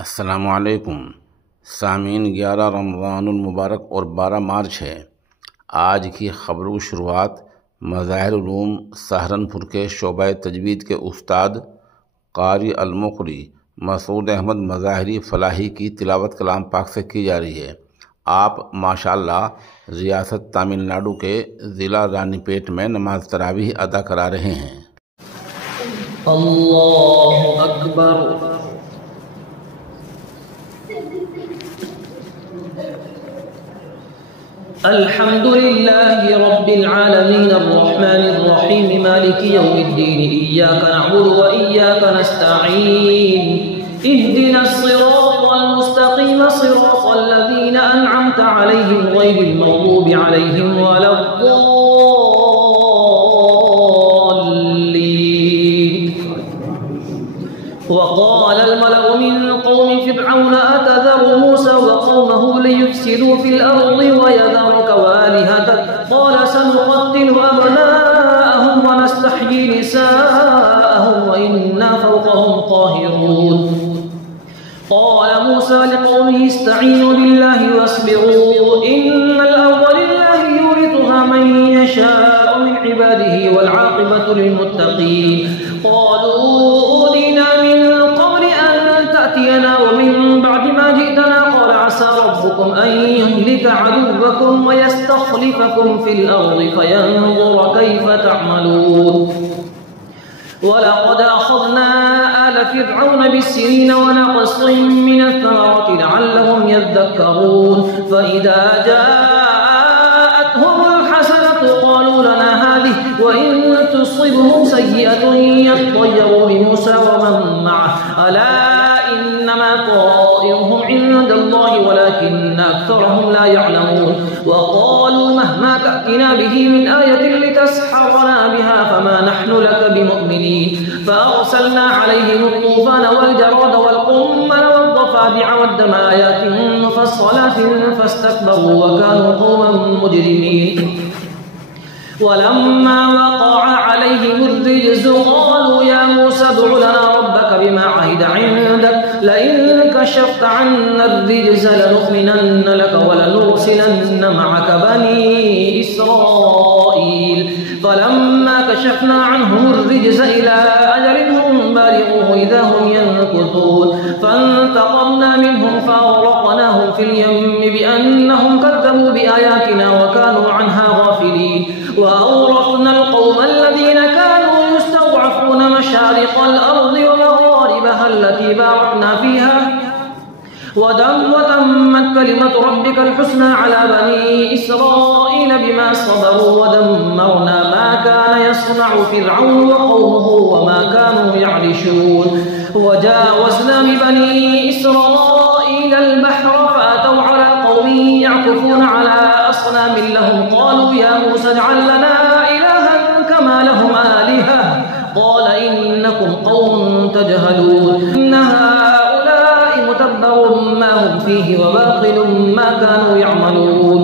अस्सलामुअलैकुम सामीन, 11 रमज़ानुल मुबारक और 12 मार्च है। आज की ख़बरों की शुरुआत मज़ाहिर उलूम सहारनपुर के शोबा तजवीद के उस्ताद कारी अल-मुक़री मसूद अहमद मज़ाहिरी फ़लाही की तिलावत कलाम पाक से की जा रही है। आप माशाअल्लाह रियासत तमिलनाडु के ज़िला रानीपेट में नमाज तरावीह अदा करा रहे हैं। अल्लाहु अकबर। अल्हम्दुलिल्लाहि रब्बिल आलमीन अर्रहमानिर रहीम मालिकि यौमिद्दीन इय्याका नअबुदु व इय्याका नस्तईन इहदिनस सिरातल मुस्तकीम सिरातल लज़ीना अनअमता अलैहिम गैरिल मग़दूबि अलैहिम वलद्दल्लीन। वक़ाल अल-मलअु मिन क़ौमि फ़िरऔन अतज़रु मूसा व क़ौमहु लियुफ़्सिदू फ़िल अर्ज़ि व यज़रक व आलिहतक क़ाल सनुक़त्तिलु अब्नाअहुम व नस्तहयी निसाअहुम व इन्ना फ़ौक़हुम क़ाहिरून। क़ाल मूसा लिक़ौमिहि इस्तईनु बिल्लाहि वस्बिरू इन्नल अर्ज़ लिल्लाहि युरिथुहा मन यशाअु मिन इबादिहि वल आक़िबतु लिलमुत्तक़ीन। क़ालू ऊज़ीना मिन क़ब्लि अन तअतियना व मिन बअदि मा जि'तना क़ाल असा रब्बुकुम अन युहलिका अदुव्वकुम व यस्तख़लिफ़कुम फ़िल अर्ज़ि फ़यंज़ुर कैफ़ तअमलून। वलक़द अख़ज़ना आल फ़िरऔन बिस्सिनीन व नक़सिन मिनथ-थमराति लअल्लहुम यज़्ज़क्करून। फ़इज़ा जाअतहुमुल हसनतु क़ालू लना हाज़िहि व इन तुसिबहुम सय्यिअतुन यत्तय्यरू बिमूसा व मन मअहु अला इन्नमा ताइरुहुम इन्दल्लाहि वलाकिन्न अक्सरहुम ला यअलमून। वक़ालू महमा तअतिना बिहि मिन आयतिन लितस्हरना बिहा फमा नहनु लक बिमुअ्मिनीन। फअरसलना अलैहिम अत-तूफ़ान वल-जराद वल-क़ुम्मल वad-ضफादिअ वad-दम आयातिन मुफ़स्सलातिन फस्तकबरू व कानू क़ौमन मुजरिमीन। वलम्मा वक़अ अलैहिम अर्रिज्ज़ु क़ालू या मूसा उद्'उ लना रब्बक बिमा अहिद इन्दक लइन कशफ़्त अन्ना अर्रिज्ज़ लनु'मिनन्न लक व लनुरसिलन्न मअक बनी इस्राईल। फलम्मा कशफ़ना अन्हुम अर्रिज्ज़ इला अजलिन हुम बालिग़ूहु इज़ा हुम यनकुथून। फंतक़मना मिनहुम फअग़रक़नाहुम फ़िल यम्मि बिअन्नहुम कज़्ज़बू बिआयातिना व कानू अन्हा गाफ़िलीन। وأورثنا القوم الذين كانوا يستضعفون مشارق الأرض ومغاربها التي باركنا فيها وتمت كلمة ربك الحسنى على بني إسرائيل بما صبروا ودمرنا ما كان يصنع فرعون وقومه وما كانوا يعرشون. وجاوزنا ببني إسرائيل البحر فأتوا على قوم يعكفون على أصنام لهم قالوا يا موسى اجعل لنا إلها كما لهم آلهة قال إنكم قوم تجهلون. إن هؤلاء متبر ما هم فيه وباطل ما كانوا يعملون.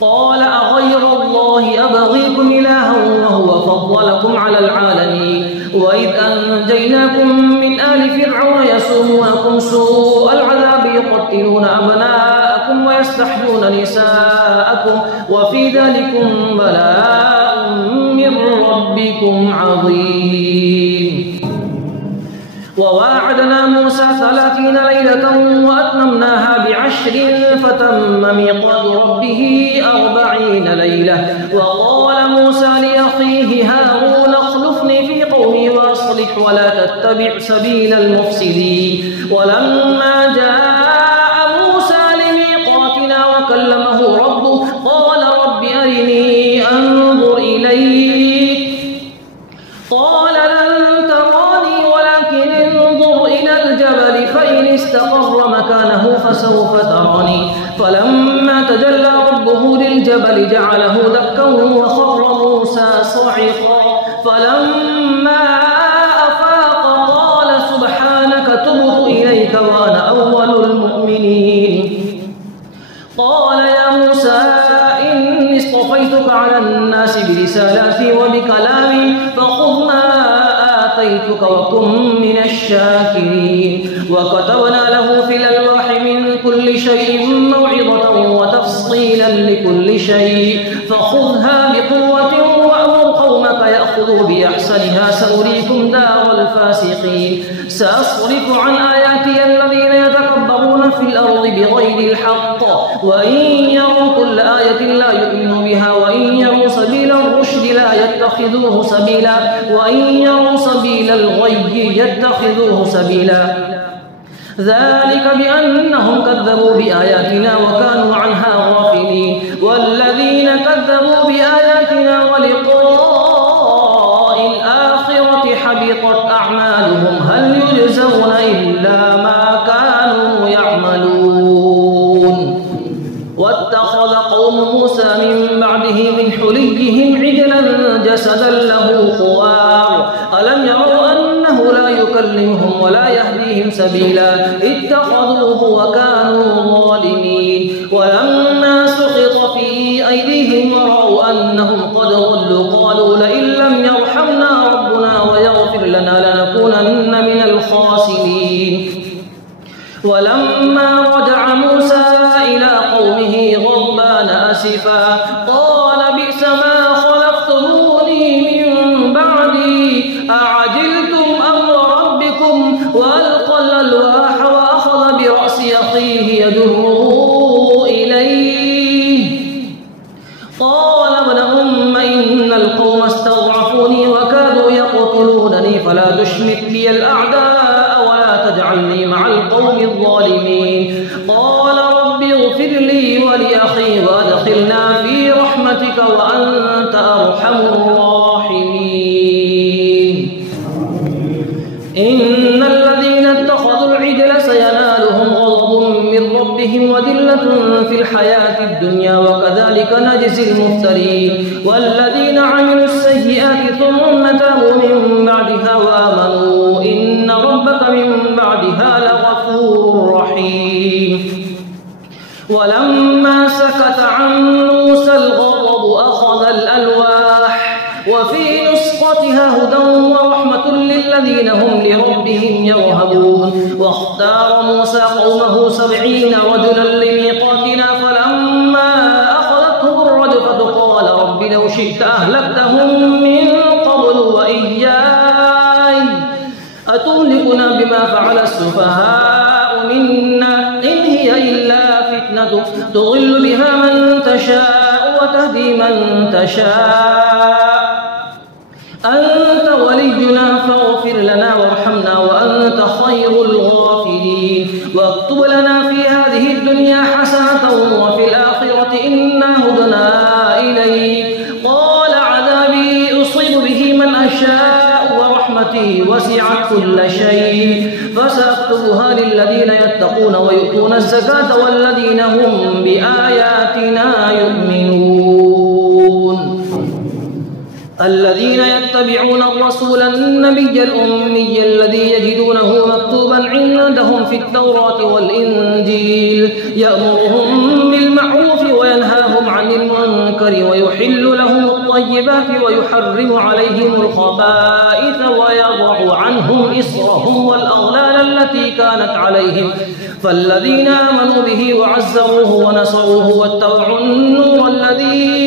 قال أغير الله أبغيكم إلها وهو فضلكم على العالمين. وإذ أنجيناكم من آل فرعون يسومونكم سوء العذاب يقتلون أبناءكم ويستحيون نساءكم وفي ذلكم بلاء من ربكم عظيم. وواعدنا موسى 30 ليلة وأتممناها ب10 فتم ميقات ربه 40 ليلة. وقال موسى لأخيه هارون اخلفني في قومي وأصلح ولا تتبع سبيل المفسدين. ولما جاء موسى لميقاتنا وكلمه ربه قال رب أرني أنظر إليك قال لن تراني ولكن انظر إلى الجبل فإن استقر مكانه فسوف تراني. فلما تجلى ربه للجبل جعله دكا وخر موسى صعقا. فلما أفاق قال سبحانك تبت إليك وأنا أول المؤمنين. قال يا موسى إني اصطفيتك على الناس برسالاتي وبكلامي فخذ ما آتيتك وكن من الشاكرين. وكتبنا له في الألواح من كل شيء موعظة وتفصيلا لكل شيء فخذها بقوة وأمر قومك يأخذوا بأحسنها سأريكم دار الفاسقين سأصرف عن آياتي الذين يتكبرون في الأرض بغير الحق وإن يروا كل آية لا يؤمنوا بها وإن يروا سبيل الرشد لا يتخذوه سبيلا وإن يروا سبيل الغي يتخذوه سبيلا ذلك بأنهم كذبوا بآياتنا وكانوا عنها غافلين والذين كذبوا بآياتنا ولقاء الآخرة حبطت أعمالهم هل يجزون إلا ما كانوا يعملون واتخذ قوم موسى من بعده من حليهم عجلا جسدا له خوار ألم يروا أنه لا يكلمهم ولا يهديهم سبيلا اتخذوه وكانوا ظالمين ولما سقط في أيديهم ورأوا أنهم قد ضلوا قالوا لئن لم يرحمنا ربنا ويغفر لنا لنكونن من الخاسرين ولما رجع موسى إلى قومه غضبان أسفا قال بئس ما خلفتموني من بعدي أعجلتم أمر ربكم وألقى الألواح وأخذ برأس أخيه يجره إليه قال ابن أم إن القوم استضعفوني وكادوا يقتلونني فلا تشمت بي الأعداء ولا تجعلني مع القوم الظالمين قال رب اغفر لي ولأخي وأدخلنا في رحمتك وأنت أرحم الراحمين إن الذين اتخذوا العجل سينالهم غضب من ربهم وذلة في الحياة الدنيا وكذلك نجزي المفترين والذين عملوا السيئات ثم تابوا من بعدها وآمنوا إن ربك من بعدها لغفور رحيم ولما سكت عن موسى الغضب أخذ الألواح وفي نسختها هدى ورحمة للذين هم لربهم يرهبون واختار موسى قومه 70 رجلا لميقاتنا فلما أخذتهم الرجفة قال رب لو شئت أهلكتهم من قبل وإياي أتهلكنا بما فعل السفهاء منا إن هي إلا فتنة تضل بها من تشاء وتهدي من تشاء أنت ولينا فاغفر لنا وارحمنا وأنت خير الغافرين واكتب لنا في هذه الدنيا حسنة وفي الآخرة إنا هدنا إليك قال عذابي أصيب به من أشاء ورحمتي وسعت كل شيء فسأكتبها للذين يتقون ويؤتون الزكاة والذين هم بآياتنا يؤمنون الذين يتبعون الرسول النبي الأمي الذي يجدونه مكتوبا عندهم في التوراة والإنجيل يأمرهم بالمعروف وينهاهم عن المنكر ويحل لهم الطيبات ويحرم عليهم الخبائث ويضع عنهم إصرهم والأغلال التي كانت عليهم فالذين آمنوا به وعزروه ونصروه واتبعوا النور الذي